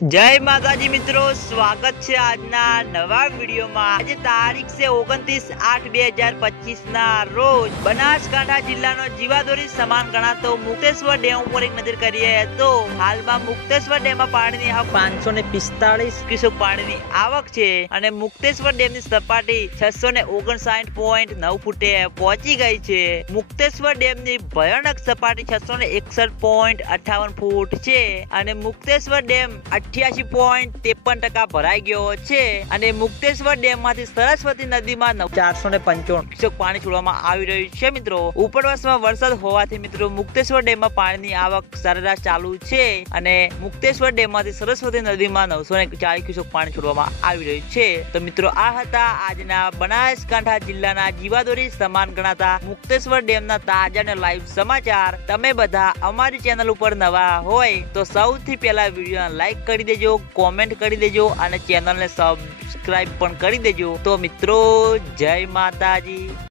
जय माताजी मित्रों, स्वागत है આજના નવા વિડીયોમાં। આજે તારીખ છે 29/8/2025 ના રોજ બનાસકાંઠા જિલ્લાનો જીવાદોરી સમાન ગણાતો મુક્તેશ્વર ડેમ ઉપર એક નજર કરીએ તો હાલમાં મુક્તેશ્વર ડેમમાં પાણીની આવક 545 ક્યુસેક પાણીની આવક છે અને મુક્તેશ્વર ડેમની સપાટી 659.9 ફૂટે પહોંચી ગઈ છે। મુક્તેશ્વર ડેમની ભયાનક સપાટી 661.58 ફૂટ છે અને મુક્તેશ્વર ડેમ 88.53% ભરાઈ ગયો છે અને મુક્તેશ્વર ડેમ માંથી સરસ્વતી નદીમાં 495 ક્યુસેક પાણી છોડવામાં આવી રહ્યું છે। મિત્રો ઉપરવાસમાં વરસાદ હોવાથી મિત્રો મુક્તેશ્વર ડેમમાં પાણીની આવક સરેરાશ ચાલુ છે અને મુક્તેશ્વર ડેમ માંથી સરસ્વતી નદીમાં 940 ક્યુસેક પાણી છોડવામાં આવી રહ્યું છે। તો મિત્રો આ હતા આજના બનાસકાંઠા જિલ્લાના જીવાદોરી સમાન ગણાતા મુક્તેશ્વર ડેમના તાજા અને લાઈવ સમાચાર। તમે બધા અમારી ચેનલ ઉપર નવા હોય તો સૌથી પહેલા વિડીયો લાઈક કરી દેજો, કોમેન્ટ કરી દેજો અને ચેનલને સબસ્ક્રાઇબ પણ કરી દેજો। તો મિત્રો જય માતાજી।